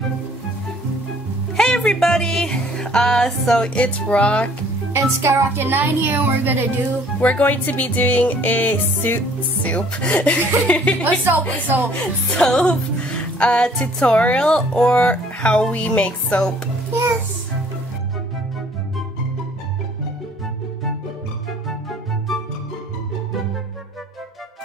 Hey everybody! So it's Rock and Skyrocket9 here. We're going to be doing a soap tutorial, or how we make soap. Yes.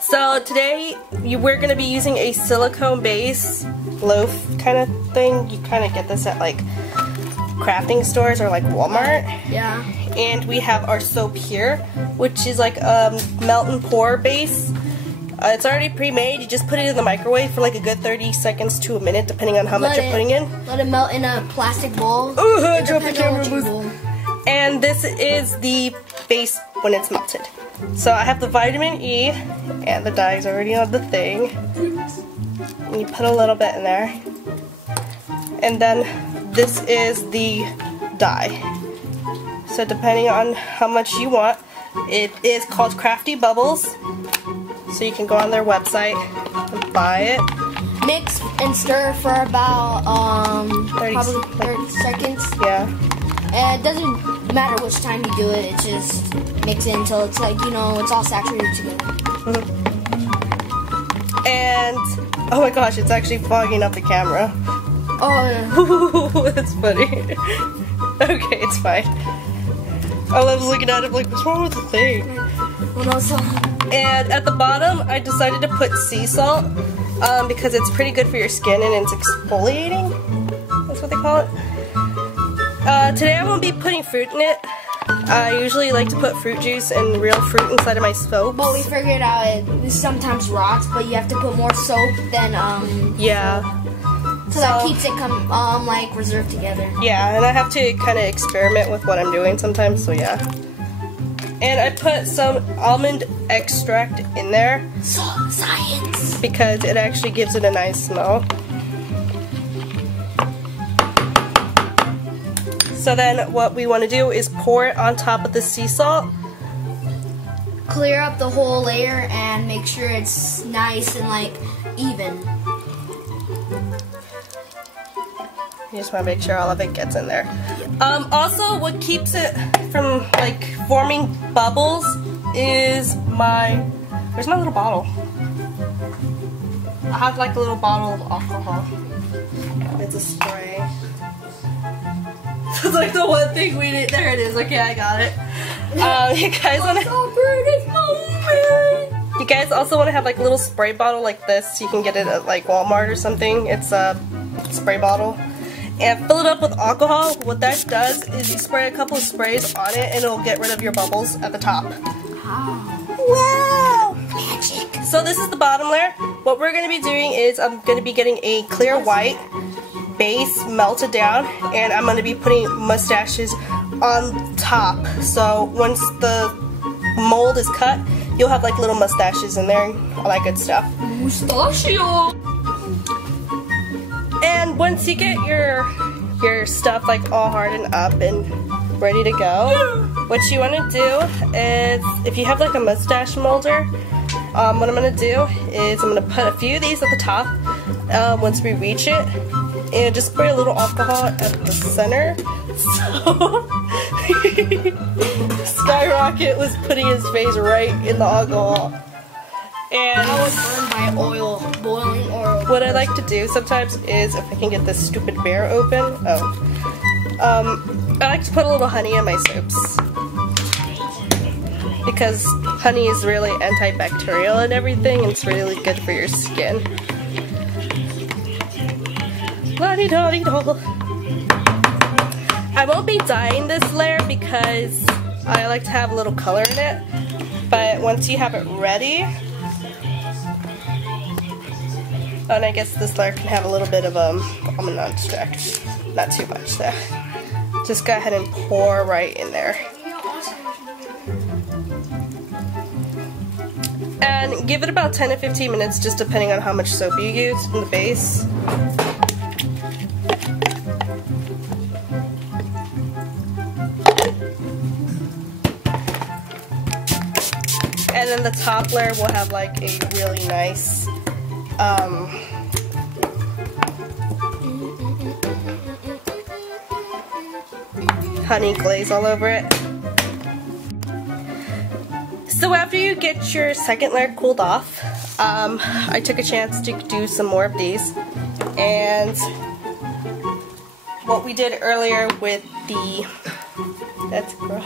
So today we're going to be using a silicone base loaf kind of thing. You kind of get this at like crafting stores or like Walmart. Yeah. And we have our soap here, which is like a melt and pour base. It's already pre-made. You just put it in the microwave for like a good 30 seconds to a minute, depending on how much you're putting in. Let it melt in a plastic bowl. Ooh, I dropped the camera. And this is the base when it's melted. So I have the vitamin E, and the dye's already on the thing. And you put a little bit in there. And then this is the dye. So depending on how much you want, it is called Crafty Bubbles. So you can go on their website and buy it. Mix and stir for about 30 seconds. Yeah. And it doesn't matter which time you do it, it's just mix it until it's like, you know, it's all saturated together. And, oh my gosh, it's actually fogging up the camera. Oh yeah. That's funny. Okay, it's fine. I was looking at it like, what's wrong with the thing? And at the bottom, I decided to put sea salt because it's pretty good for your skin and it's exfoliating. That's what they call it. Today I won't be putting fruit in it. I usually like to put fruit juice and real fruit inside of my soap. But we figured out it sometimes rocks, but you have to put more soap than yeah. So that keeps it like reserved together. Yeah, and I have to kind of experiment with what I'm doing sometimes, so yeah. And I put some almond extract in there. Science! Because it actually gives it a nice smell. So then what we want to do is pour it on top of the sea salt. Clear up the whole layer and make sure it's nice and like even. You just want to make sure all of it gets in there. Also, what keeps it from like forming bubbles is where's my little bottle? I have like a little bottle of alcohol. It's a spray. It's like the one thing we did. There it is. Okay, I got it. You guys also want to have like a little spray bottle like this. You can get it at like Walmart or something. It's a spray bottle. And fill it up with alcohol. What that does is you spray a couple of sprays on it and it'll get rid of your bubbles at the top. Wow! Magic! So this is the bottom layer. What we're going to be doing is I'm going to be getting a clear white base melted down, and I'm going to be putting mustaches on top. So once the mold is cut, you'll have like little mustaches in there and all that good stuff. Mustachio! And once you get your stuff like all hardened up and ready to go, what you want to do is, if you have like a mustache molder, what I'm going to do is I'm going to put a few of these at the top once we reach it, and just spray a little alcohol at the center. So Skyrocket was putting his face right in the alcohol. And I was burned by oil, boiling oil. What I like to do sometimes is, if I can get this stupid bear open, I like to put a little honey in my soaps. Because honey is really antibacterial and everything, and it's really good for your skin. La-di-da-di-da. I won't be dyeing this layer because I like to have a little color in it. But once you have it ready, and I guess this layer can have a little bit of almond extract. Not too much there. Just go ahead and pour right in there. And give it about 10 to 15 minutes, just depending on how much soap you use in the base. And then the top layer will have like a really nice honey glaze all over it. So after you get your second layer cooled off, I took a chance to do some more of these. And what we did earlier with the, that's gross.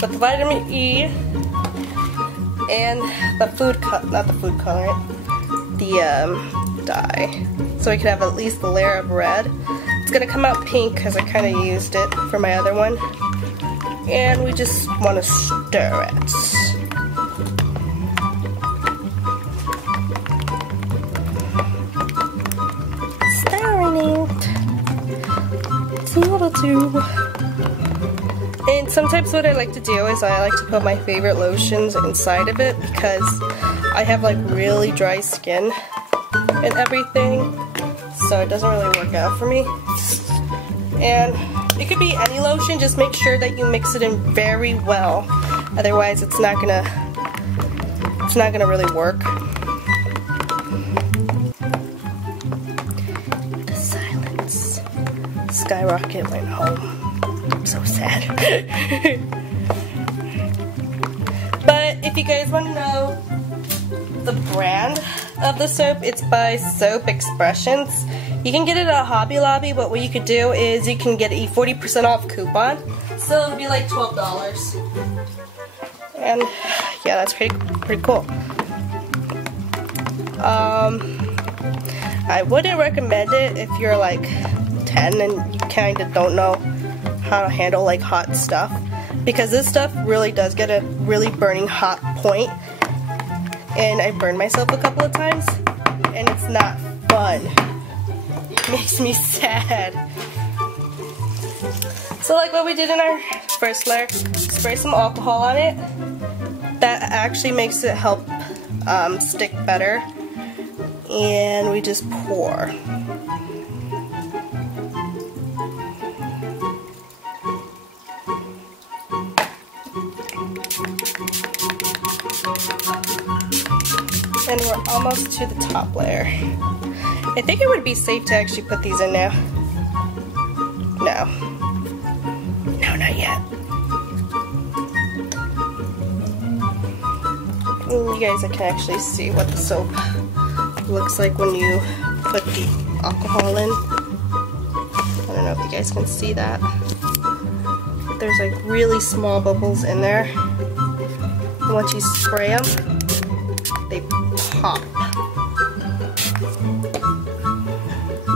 But the vitamin E and the food not the food colorant, the dye, so we could have at least a layer of red. It's gonna come out pink because I kind of used it for my other one, and we just want to stir it. Stirring it. It's a little too. And sometimes what I like to do is I like to put my favorite lotions inside of it because I have like really dry skin and everything, so it doesn't really work out for me. And it could be any lotion, just make sure that you mix it in very well, otherwise it's not gonna really work. The silence. Skyrocket went home. I'm so sad. But if you guys want to know the brand of the soap, it's by Soap Expressions. You can get it at Hobby Lobby, but what you could do is you can get a 40% off coupon. So it'll be like $12. And yeah, that's pretty cool. I wouldn't recommend it if you're like 10 and you kind of don't know how to handle like hot stuff, because this stuff really does get a really burning hot point, and I burned myself a couple of times and it's not fun. It makes me sad. So like what we did in our first layer, spray some alcohol on it. That actually makes it help stick better, and we just pour. And we're almost to the top layer. I think it would be safe to actually put these in now. No. No, not yet. And you guys can actually see what the soap looks like when you put the alcohol in. I don't know if you guys can see that. There's like really small bubbles in there. And once you spray them, they pop.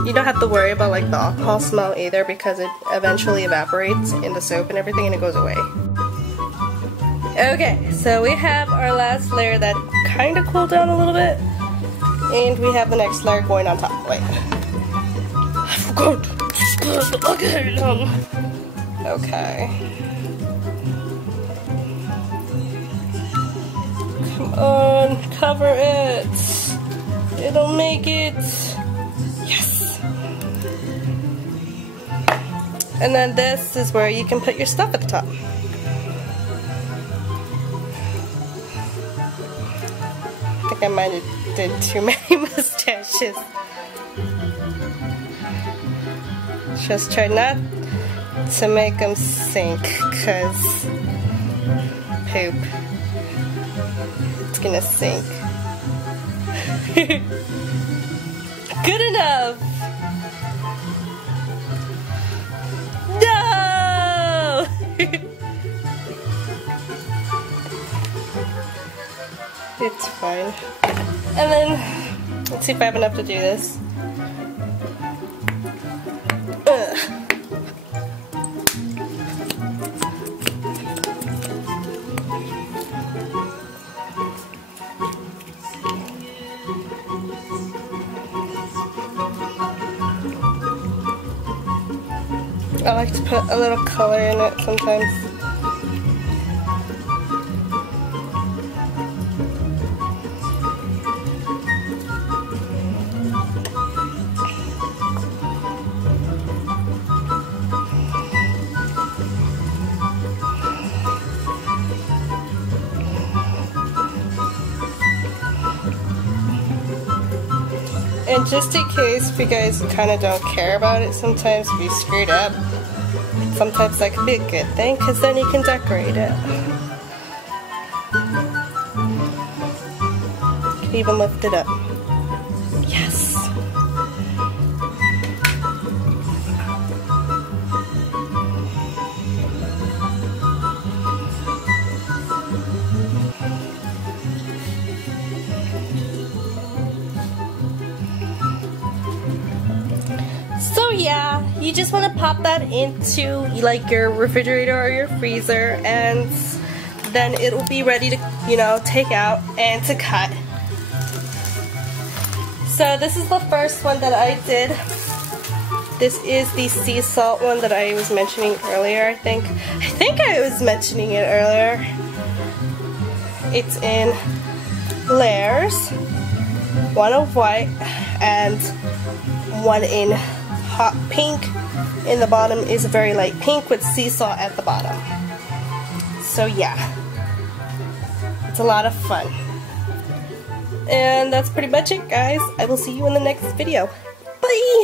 You don't have to worry about like the alcohol smell either, because it eventually evaporates in the soap and everything and it goes away. Okay, so we have our last layer that kind of cooled down a little bit, and we have the next layer going on top. Wait, I forgot to look at it. Okay. Come on, cover it. It'll make it. Yes. And then this is where you can put your stuff at the top. I think I might have did too many mustaches. Just try not to make them sink, cause poop. It's gonna sink. Good enough. No. It's fine. And then let's see if I have enough to do this. I like to put a little color in it sometimes. And just in case if you guys kind of don't care about it, sometimes we screwed up. Sometimes that can be a good thing because then you can decorate it. You can even lift it up. Yes. So yeah, you just want to pop that into like your refrigerator or your freezer, and then it will be ready to, you know, take out and to cut. So this is the first one that I did. This is the sea salt one that I was mentioning earlier, I think I was mentioning it earlier. It's in layers, one of white and one in hot pink. In the bottom is a very light pink with sea salt at the bottom. So yeah, it's a lot of fun. And that's pretty much it, guys. I will see you in the next video. Bye!